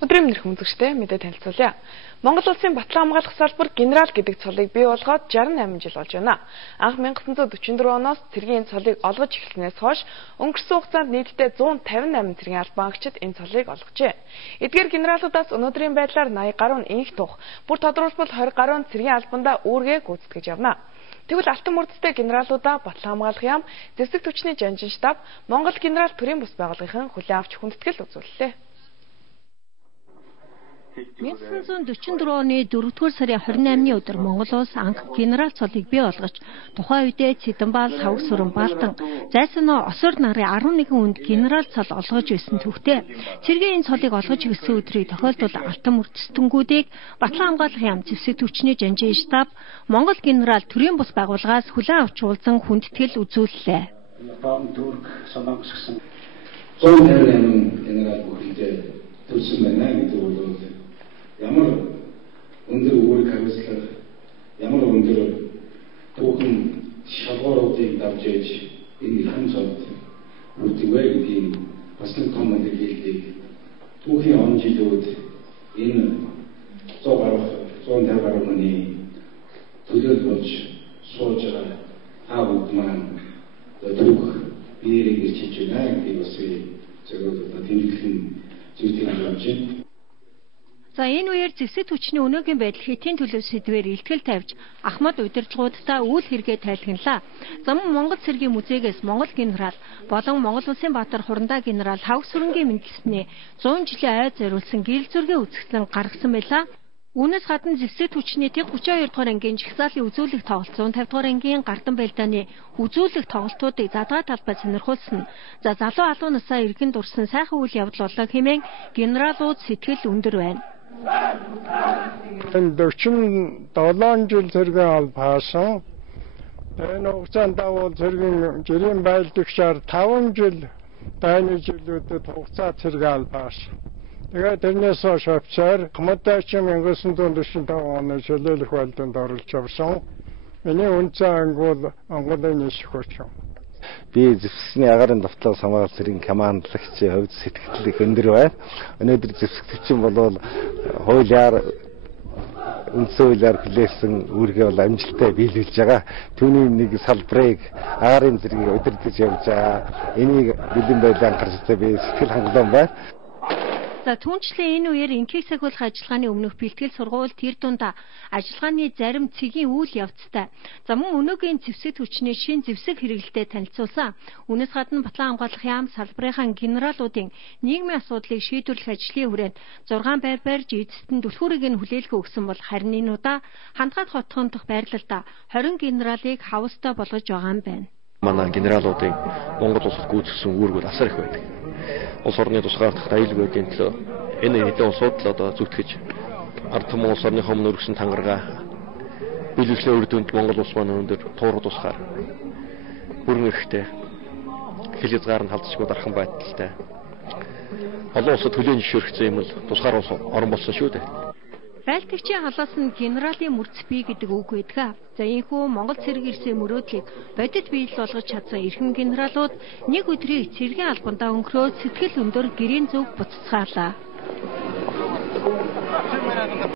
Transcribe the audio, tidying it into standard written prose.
Өдрийн нэрх үзэгчтэй мэдээ танилцуулъя. Монгол улсын батлан хамгаалах салбар генерал гэдэг цолыг бий болгоод 68 жил болж байна. Анх 1944 оноос цэргийн цолыг олгож эхэлснээс хойш өнгөрсөн хугацаанд нийтдээ 158 цэргийн албан агчид энэ цолыг олгожээ. Эдгээр генералуудаас өнөөдрийн байдлаар 80 гаруй нь инх тух, бүр тодорхойлбол 20 гаруй нь цэргийн албандаа үүргээ гүйцэтгэж явна. Тэгвэл алтан мөрдтэй генералуудаа батлан хамгаалах яам, зэвсэг түвшний жанжин штаб, Монгол генерал төрийн бус байгууллагын хүлээн авч хүндэтгэл үзүүллээ. 1944 оны 4-р сарын 28-ны өдөр Монгол улс анх генерал цолыг бий болгож тухайн үедээ Цэдэнбаал, Хавгсүрэн, Баалтан, Зайсаноо, Осор нарын 11 хүнд генерал цол олгож байсан төвхтэй. Цэргийн энэ цолыг олгож эхэлсэн өдрийг тохиолдол алтан мөрдөсдөнгүүдийг батлан хамгаалах яам, зэвсэг түвшний жанжин штаб, Монгол генерал төрийн бус байгууллагаас хүлээн авч уулзан хүндэтгэл үзүүллээ. генерал бүхэлдээ төрсөн байна гэдэг бол ямар өндөр үүрэг хариуцлага, ямар өндөр түүхэн шалгууруудыг давж ээж энэ хэн цолд үлдвэ гэдгийг бас нэг том мэдээллийг түүхийн он жилүүд энэ 150 гаруй хүний төлөөл болж сууж байгаа та бүд маань түүх биеийг ирчиж байна гэдгийг бас зөвхөн тэмдэглэн зүйлийг авч байна. За энэ үеэр зэвсэг түвшний өнөөгийн байдал хэтийн төлөв сэдвээр илтгэл тавьж Ахмад удирдлагуудтай үйл хэрэгэ тайлхналаа. Зам Монгол цэргийн музейгээс Монгол генерал болон Монгол улсын баатар Хурандаа генерал Хавгсүрэнгийн мэндэлсний 100 жилийн ай зориулсан гэрэл зургийн үзэсгэлэн гаргасан байлаа. Үүнээс гадна зэвсэг түвшний тэг 32 дугаар ангийн жагсаалын үзүүлэх тоглолт 150 дугаар ангийн Гардан байлдааны үзүүлэх тоглолтуудыг задгаа талбай сонирхуулсан. За залуу алуу насаа иргэн дурсан сайхан үйл явдал болоо хэмээн генералууд сэтгэл өндөр байна. 47 жил цэргийн албаасан. Энэ хугацаанд давал цэргийн жирийн байлдагчаар 5 жил дайны жилүүдэд хугацаа цэргийн албаасан. Тэгээд тэрнээс хойш офицер Хамаадач 1945 оны шилжүүлэх байлдаанд оролцож явсан. Миний үнцэн анги бол Монголын нийслэх хүч. Би зэвсэгний агаарын давтлагаас хамгаалах цэргийн командлагчийн хувьд сэтгэл их өндөр байна. Өнөөдөр зэвсэг түвшин бол хуулиар үндсэн хуулиар хүлээсэн үүргээ бол амжилттай биелүүлж байгаа. Түүний нэг салбарыг агаарын цэргийг удирдах явж байгаа. Энийг бэлэн байлаа анхаарчтай би сэтгэл хангалуун байна. За түүнчлэн энэ үеэр инхийг сахиулах ажиллагааны өмнөх бэлтгэл сургууль тэр дундаа ажиллагааны зарим цэгийн үйл явцтай. За мөн өнөөгийн зэвсэг түвшний шин зэвсэг хэрэгэлтэд танилцуулсан. Үүнээс гадна батлан хамгаалах яам салбарынхаа генералуудын нийгмийн асуудлыг шийдвэрлэх ажлын хүрээнд 6 байр барьж эцэст нь түлхүүрийг нь хүлээлгэн өгсөн бол харин энэ удаа Хандгайд хотхон дох байрлалда 20 генералыг хавстай болгож байгаа юм байна. Манай генералуудын Монгол улсад гүйцэтгэсэн үүргүүд асар их байдаг. Улс орны тусгаарлах аюулгүйн төлөө энэ хэдэн улсууд л одоо зүтгэж ард түмэн улс орны өмнө өргөсөн тангараа биелүүлсэн үр дүнд Монгол улс маань өндөр туурах тусгаар бүрэн эрэхтэй хил хязгаар нь халдчихгүй дархан байдалтай олон улсад төлөөний ширхсэн юм л тусгаар улс орон болсон шүү дээ. Байлдагчийн халаас нь генералын мөрц бий гэдэг үг байдаг. За ийхүү Монгол цэрэг ирсэн мөрөөдлийг бодит биелэл болгож чадсан эрхэм генералууд нэг өдрийг цэргийн албандаа өнгөрөөд сэтгэл өндөр гэрийн зүг буцацгаалаа.